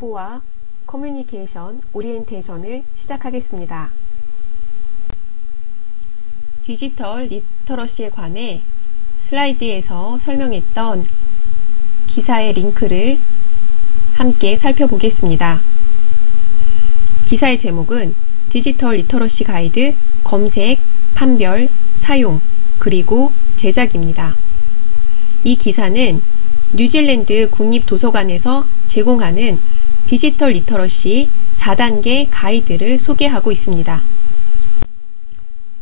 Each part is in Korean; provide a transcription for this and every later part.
정보와 커뮤니케이션 오리엔테이션을 시작하겠습니다. 디지털 리터러시에 관해 슬라이드에서 설명했던 기사의 링크를 함께 살펴보겠습니다. 기사의 제목은 디지털 리터러시 가이드 검색, 판별, 사용, 그리고 제작입니다. 이 기사는 뉴질랜드 국립도서관에서 제공하는 디지털 리터러시 4단계 가이드를 소개하고 있습니다.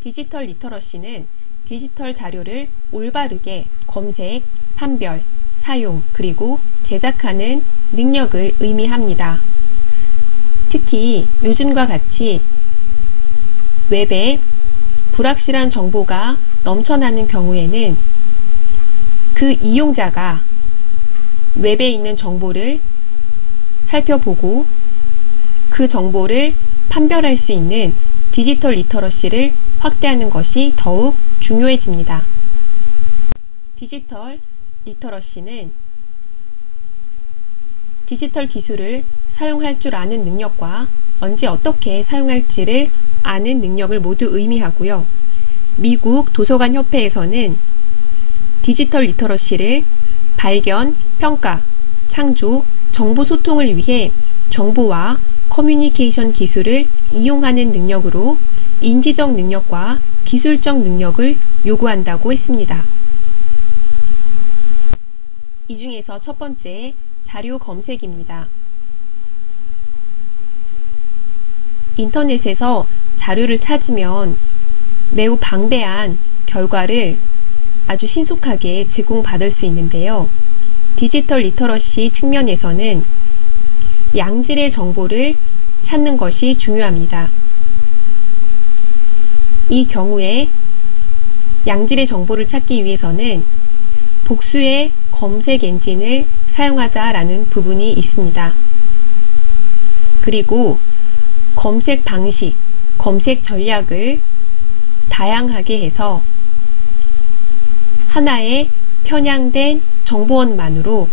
디지털 리터러시는 디지털 자료를 올바르게 검색, 판별, 사용, 그리고 제작하는 능력을 의미합니다. 특히 요즘과 같이 웹에 불확실한 정보가 넘쳐나는 경우에는 그 이용자가 웹에 있는 정보를 살펴보고 그 정보를 판별할 수 있는 디지털 리터러시를 확대하는 것이 더욱 중요해집니다. 디지털 리터러시는 디지털 기술을 사용할 줄 아는 능력과 언제 어떻게 사용할지를 아는 능력을 모두 의미하고요. 미국 도서관 협회에서는 디지털 리터러시를 발견, 평가, 창조, 정보 소통을 위해 정보와 커뮤니케이션 기술을 이용하는 능력으로 인지적 능력과 기술적 능력을 요구한다고 했습니다. 이 중에서 첫 번째, 자료 검색입니다. 인터넷에서 자료를 찾으면 매우 방대한 결과를 아주 신속하게 제공받을 수 있는데요. 디지털 리터러시 측면에서는 양질의 정보를 찾는 것이 중요합니다. 이 경우에 양질의 정보를 찾기 위해서는 복수의 검색 엔진을 사용하자라는 부분이 있습니다. 그리고 검색 방식, 검색 전략을 다양하게 해서 하나의 편향된 정보원만으로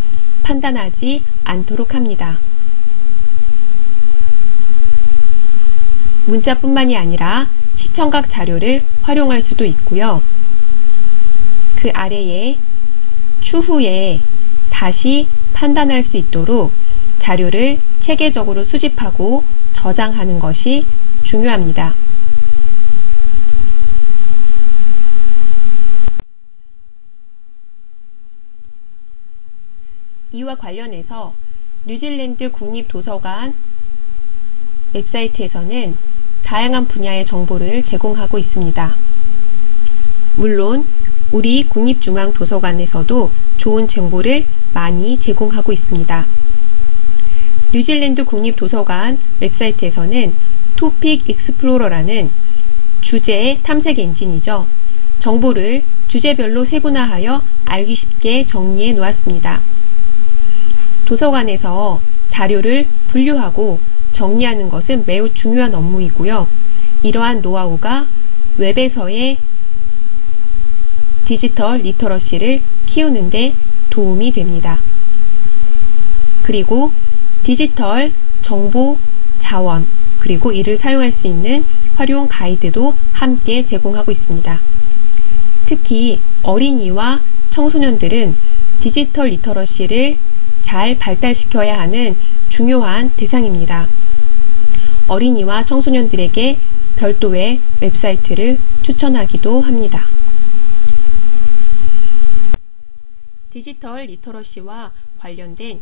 판단하지 않도록 합니다. 문자뿐만이 아니라 시청각 자료를 활용할 수도 있고요. 그 아래에 추후에 다시 판단할 수 있도록 자료를 체계적으로 수집하고 저장하는 것이 중요합니다. 이와 관련해서 뉴질랜드 국립도서관 웹사이트에서는 다양한 분야의 정보를 제공하고 있습니다. 물론 우리 국립중앙도서관에서도 좋은 정보를 많이 제공하고 있습니다. 뉴질랜드 국립도서관 웹사이트에서는 토픽 익스플로러라는 주제 탐색 엔진이죠. 정보를 주제별로 세분화하여 알기 쉽게 정리해 놓았습니다. 도서관에서 자료를 분류하고 정리하는 것은 매우 중요한 업무이고요. 이러한 노하우가 웹에서의 디지털 리터러시를 키우는 데 도움이 됩니다. 그리고 디지털 정보 자원, 그리고 이를 사용할 수 있는 활용 가이드도 함께 제공하고 있습니다. 특히 어린이와 청소년들은 디지털 리터러시를 잘 발달시켜야 하는 중요한 대상입니다. 어린이와 청소년들에게 별도의 웹사이트를 추천하기도 합니다. 디지털 리터러시와 관련된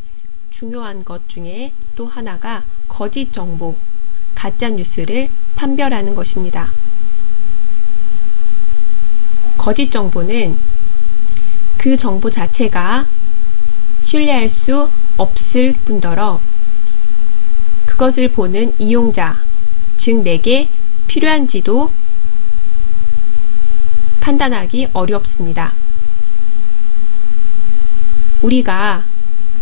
중요한 것 중에 또 하나가 거짓 정보, 가짜 뉴스를 판별하는 것입니다. 거짓 정보는 그 정보 자체가 신뢰할 수 없을 뿐더러 그것을 보는 이용자, 즉 내게 필요한지도 판단하기 어렵습니다. 우리가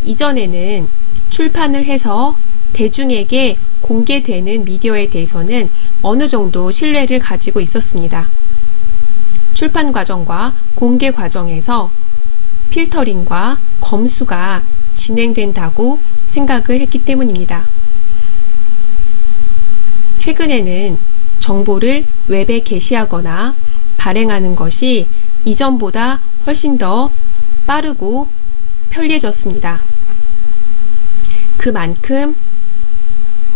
이전에는 출판을 해서 대중에게 공개되는 미디어에 대해서는 어느 정도 신뢰를 가지고 있었습니다. 출판 과정과 공개 과정에서 필터링과 검수가 진행된다고 생각을 했기 때문입니다. 최근에는 정보를 웹에 게시하거나 발행하는 것이 이전보다 훨씬 더 빠르고 편리해졌습니다. 그만큼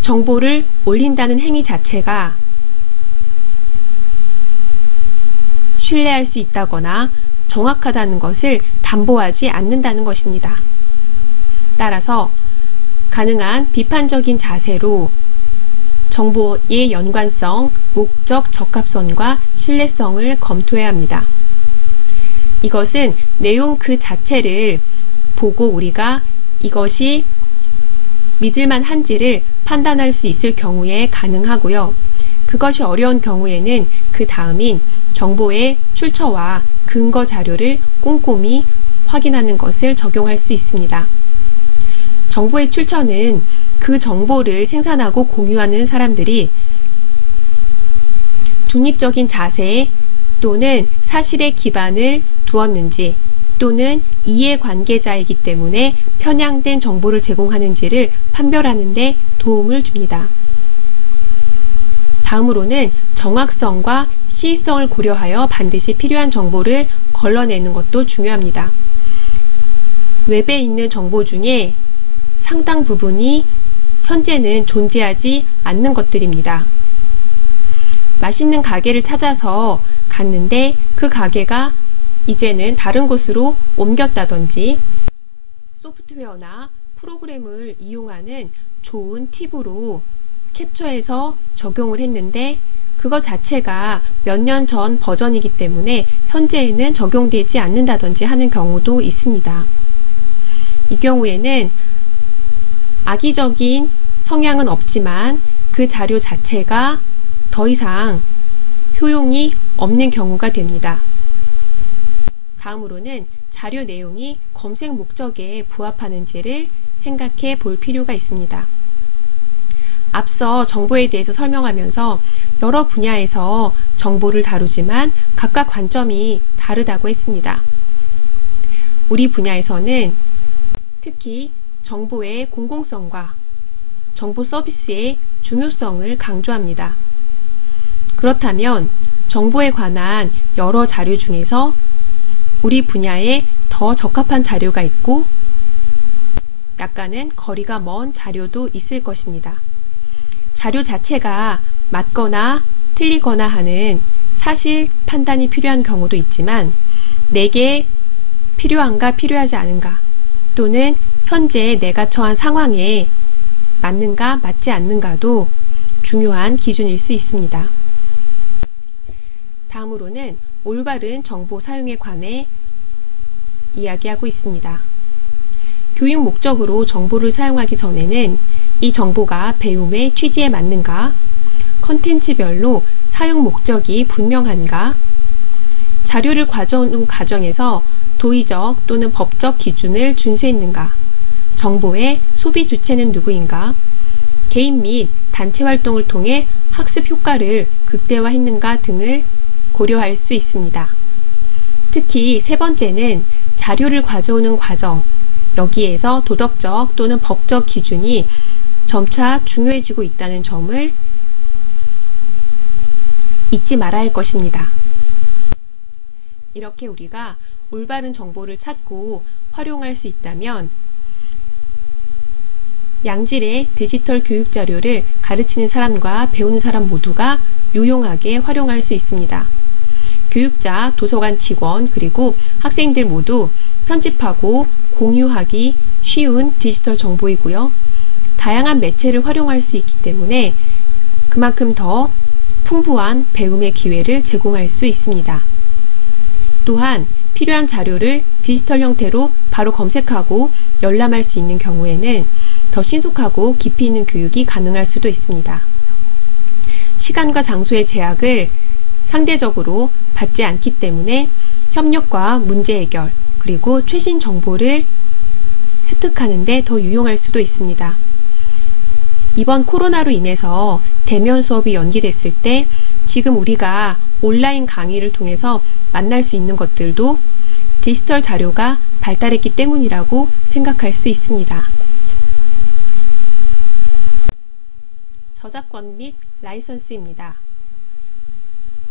정보를 올린다는 행위 자체가 신뢰할 수 있다거나 정확하다는 것을 담보하지 않는다는 것입니다. 따라서 가능한 비판적인 자세로 정보의 연관성, 목적, 적합성과 신뢰성을 검토해야 합니다. 이것은 내용 그 자체를 보고 우리가 이것이 믿을만한지를 판단할 수 있을 경우에 가능하고요. 그것이 어려운 경우에는 그 다음인 정보의 출처와 근거 자료를 꼼꼼히 확인하는 것을 적용할 수 있습니다. 정보의 출처는 그 정보를 생산하고 공유하는 사람들이 중립적인 자세 또는 사실에 기반을 두었는지 또는 이해관계자이기 때문에 편향된 정보를 제공하는지를 판별하는 데 도움을 줍니다. 다음으로는 정확성과 시의성을 고려하여 반드시 필요한 정보를 걸러내는 것도 중요합니다. 웹에 있는 정보 중에 상당 부분이 현재는 존재하지 않는 것들입니다. 맛있는 가게를 찾아서 갔는데 그 가게가 이제는 다른 곳으로 옮겼다든지 소프트웨어나 프로그램을 이용하는 좋은 팁으로 캡처해서 적용을 했는데 그거 자체가 몇 년 전 버전이기 때문에 현재에는 적용되지 않는다든지 하는 경우도 있습니다. 이 경우에는 악의적인 성향은 없지만 그 자료 자체가 더 이상 효용이 없는 경우가 됩니다. 다음으로는 자료 내용이 검색 목적에 부합하는지를 생각해 볼 필요가 있습니다. 앞서 정보에 대해서 설명하면서 여러 분야에서 정보를 다루지만 각각 관점이 다르다고 했습니다. 우리 분야에서는 특히 정보의 공공성과 정보 서비스의 중요성을 강조합니다. 그렇다면 정보에 관한 여러 자료 중에서 우리 분야에 더 적합한 자료가 있고 약간은 거리가 먼 자료도 있을 것입니다. 자료 자체가 맞거나 틀리거나 하는 사실 판단이 필요한 경우도 있지만 내게 필요한가 필요하지 않은가 또는 현재 내가 처한 상황에 맞는가 맞지 않는가도 중요한 기준일 수 있습니다. 다음으로는 올바른 정보 사용에 관해 이야기하고 있습니다. 교육 목적으로 정보를 사용하기 전에는 이 정보가 배움의 취지에 맞는가, 컨텐츠별로 사용 목적이 분명한가, 자료를 가져오는 과정에서 도의적 또는 법적 기준을 준수했는가, 정보의 소비 주체는 누구인가, 개인 및 단체 활동을 통해 학습 효과를 극대화했는가 등을 고려할 수 있습니다. 특히 세 번째는 자료를 가져오는 과정, 여기에서 도덕적 또는 법적 기준이 점차 중요해지고 있다는 점을 잊지 말아야 할 것입니다. 이렇게 우리가 올바른 정보를 찾고 활용할 수 있다면 양질의 디지털 교육 자료를 가르치는 사람과 배우는 사람 모두가 유용하게 활용할 수 있습니다. 교육자, 도서관 직원, 그리고 학생들 모두 편집하고 공유하기 쉬운 디지털 정보이고요. 다양한 매체를 활용할 수 있기 때문에 그만큼 더 풍부한 배움의 기회를 제공할 수 있습니다. 또한 필요한 자료를 디지털 형태로 바로 검색하고 열람할 수 있는 경우에는 더 신속하고 깊이 있는 교육이 가능할 수도 있습니다. 시간과 장소의 제약을 상대적으로 받지 않기 때문에 협력과 문제 해결, 그리고 최신 정보를 습득하는 데 더 유용할 수도 있습니다. 이번 코로나로 인해서 대면 수업이 연기됐을 때 지금 우리가 온라인 강의를 통해서 만날 수 있는 것들도 디지털 자료가 발달했기 때문이라고 생각할 수 있습니다. 저작권 및 라이선스입니다.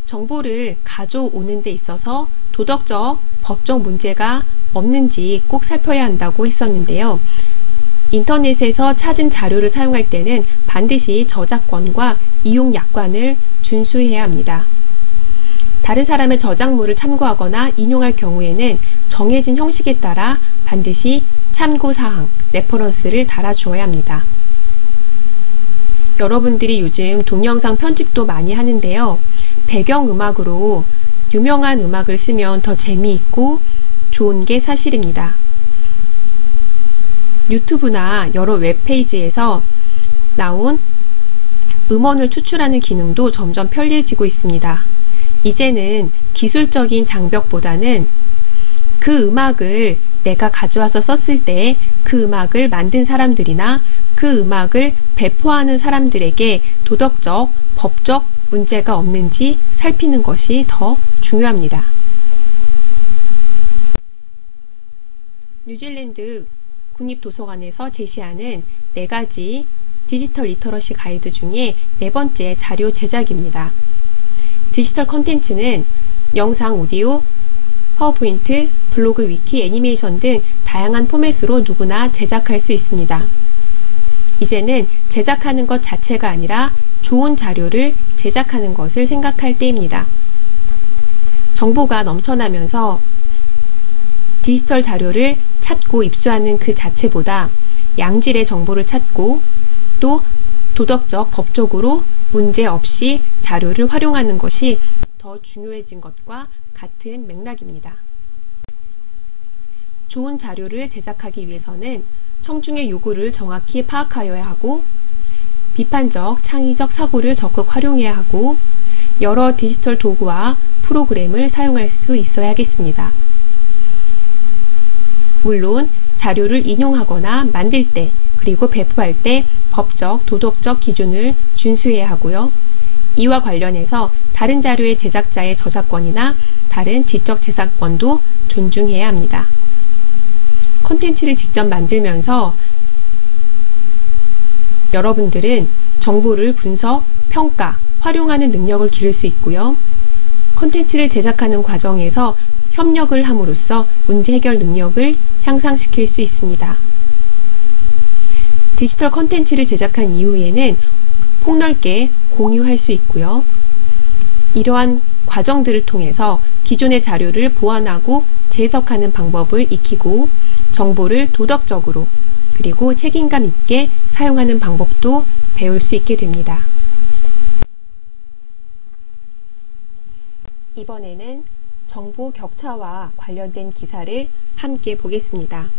정보를 가져오는 데 있어서 도덕적, 법적 문제가 없는지 꼭 살펴야 한다고 했었는데요. 인터넷에서 찾은 자료를 사용할 때는 반드시 저작권과 이용 약관을 준수해야 합니다. 다른 사람의 저작물을 참고하거나 인용할 경우에는 정해진 형식에 따라 반드시 참고사항, 레퍼런스를 달아주어야 합니다. 여러분들이 요즘 동영상 편집도 많이 하는데요. 배경음악으로 유명한 음악을 쓰면 더 재미있고 좋은 게 사실입니다. 유튜브나 여러 웹페이지에서 나온 음원을 추출하는 기능도 점점 편리해지고 있습니다. 이제는 기술적인 장벽보다는 그 음악을 내가 가져와서 썼을 때 그 음악을 만든 사람들이나 그 음악을 배포하는 사람들에게 도덕적, 법적 문제가 없는지 살피는 것이 더 중요합니다. 뉴질랜드 국립도서관에서 제시하는 4가지 디지털 리터러시 가이드 중에 4번째 자료 제작입니다. 디지털 콘텐츠는 영상, 오디오, 파워포인트, 블로그, 위키, 애니메이션 등 다양한 포맷으로 누구나 제작할 수 있습니다. 이제는 제작하는 것 자체가 아니라 좋은 자료를 제작하는 것을 생각할 때입니다. 정보가 넘쳐나면서 디지털 자료를 찾고 입수하는 그 자체보다 양질의 정보를 찾고 또 도덕적, 법적으로 문제 없이 자료를 활용하는 것이 더 중요해진 것과 같은 맥락입니다. 좋은 자료를 제작하기 위해서는 청중의 요구를 정확히 파악하여야 하고 비판적, 창의적 사고를 적극 활용해야 하고 여러 디지털 도구와 프로그램을 사용할 수 있어야 하겠습니다. 물론 자료를 인용하거나 만들 때 그리고 배포할 때 법적, 도덕적 기준을 준수해야 하고요. 이와 관련해서 다른 자료의 제작자의 저작권이나 다른 지적 재산권도 존중해야 합니다. 콘텐츠를 직접 만들면서 여러분들은 정보를 분석, 평가, 활용하는 능력을 기를 수 있고요. 콘텐츠를 제작하는 과정에서 협력을 함으로써 문제 해결 능력을 향상시킬 수 있습니다. 디지털 콘텐츠를 제작한 이후에는 폭넓게 공유할 수 있고요. 이러한 과정들을 통해서 기존의 자료를 보완하고 재해석하는 방법을 익히고 정보를 도덕적으로 그리고 책임감 있게 사용하는 방법도 배울 수 있게 됩니다. 이번에는 정보 격차와 관련된 기사를 함께 보겠습니다.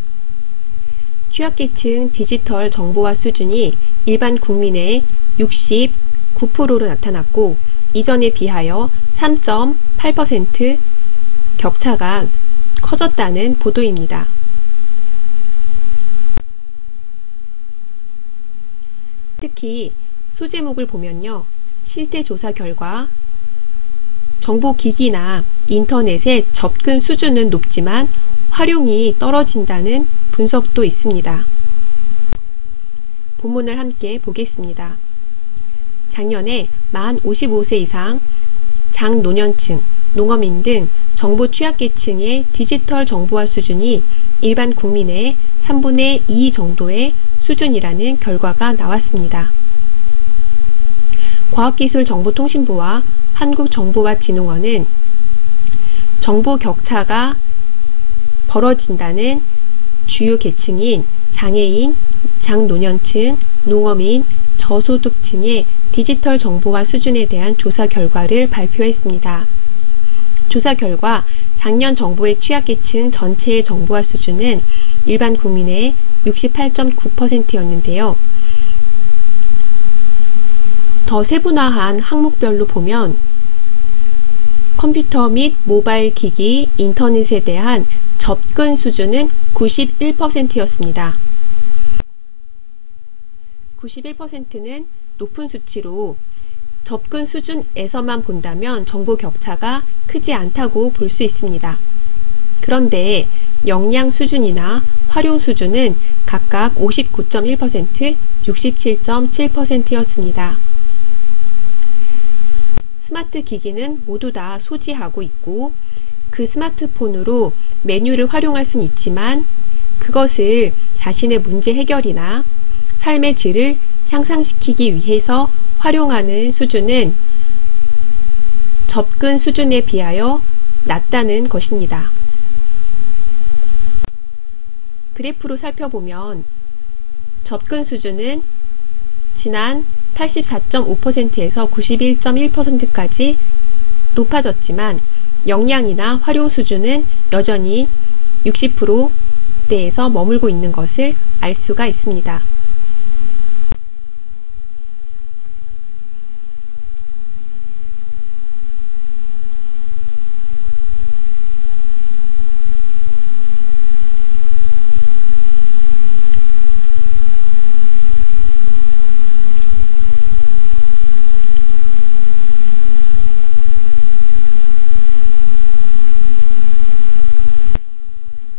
취약계층 디지털 정보화 수준이 일반 국민의 69%로 나타났고 이전에 비하여 3.8% 격차가 커졌다는 보도입니다. 특히 소제목을 보면요. 실태 조사 결과 정보기기나 인터넷의 접근 수준은 높지만 활용이 떨어진다는 분석도 있습니다. 본문을 함께 보겠습니다. 작년에 만 55세 이상 장노년층, 농어민 등 정보 취약계층의 디지털 정보화 수준이 일반 국민의 3분의 2 정도의 수준이라는 결과가 나왔습니다. 과학기술정보통신부와 한국정보화진흥원은 정보 격차가 벌어진다는 주요 계층인 장애인, 장노년층, 농어민, 저소득층의 디지털 정보화 수준에 대한 조사 결과를 발표했습니다. 조사 결과 작년 정보의 취약계층 전체의 정보화 수준은 일반 국민의 68.9%였는데요. 더 세분화한 항목별로 보면 컴퓨터 및 모바일 기기, 인터넷에 대한 접근 수준은 91%였습니다. 91%는 높은 수치로 접근 수준에서만 본다면 정보 격차가 크지 않다고 볼 수 있습니다. 그런데 역량 수준이나 활용 수준은 각각 59.1%, 67.7%였습니다. 스마트 기기는 모두 다 소지하고 있고 그 스마트폰으로 메뉴를 활용할 수는 있지만 그것을 자신의 문제 해결이나 삶의 질을 향상시키기 위해서 활용하는 수준은 접근 수준에 비하여 낮다는 것입니다. 그래프로 살펴보면 접근 수준은 지난 84.5%에서 91.1%까지 높아졌지만 역량이나 활용 수준은 여전히 60%대에서 머물고 있는 것을 알 수가 있습니다.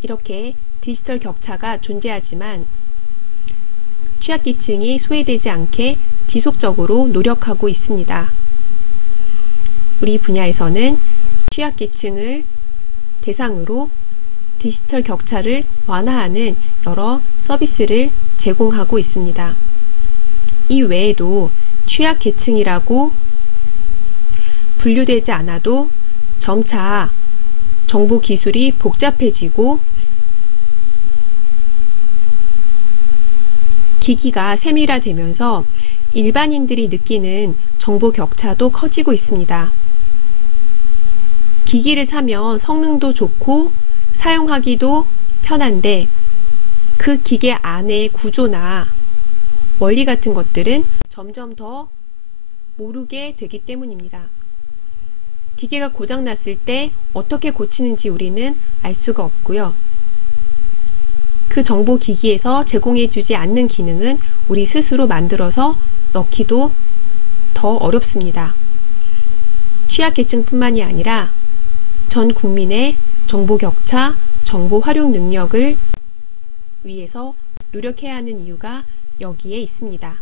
이렇게 디지털 격차가 존재하지만 취약계층이 소외되지 않게 지속적으로 노력하고 있습니다. 우리 분야에서는 취약계층을 대상으로 디지털 격차를 완화하는 여러 서비스를 제공하고 있습니다. 이 외에도 취약계층이라고 분류되지 않아도 점차 정보 기술이 복잡해지고 기기가 세밀화되면서 일반인들이 느끼는 정보 격차도 커지고 있습니다. 기기를 사면 성능도 좋고 사용하기도 편한데 그 기계 안의 구조나 원리 같은 것들은 점점 더 모르게 되기 때문입니다. 기계가 고장났을 때 어떻게 고치는지 우리는 알 수가 없고요. 그 정보 기기에서 제공해주지 않는 기능은 우리 스스로 만들어서 넣기도 더 어렵습니다. 취약계층뿐만이 아니라 전 국민의 정보 격차, 정보 활용 능력을 위해서 노력해야 하는 이유가 여기에 있습니다.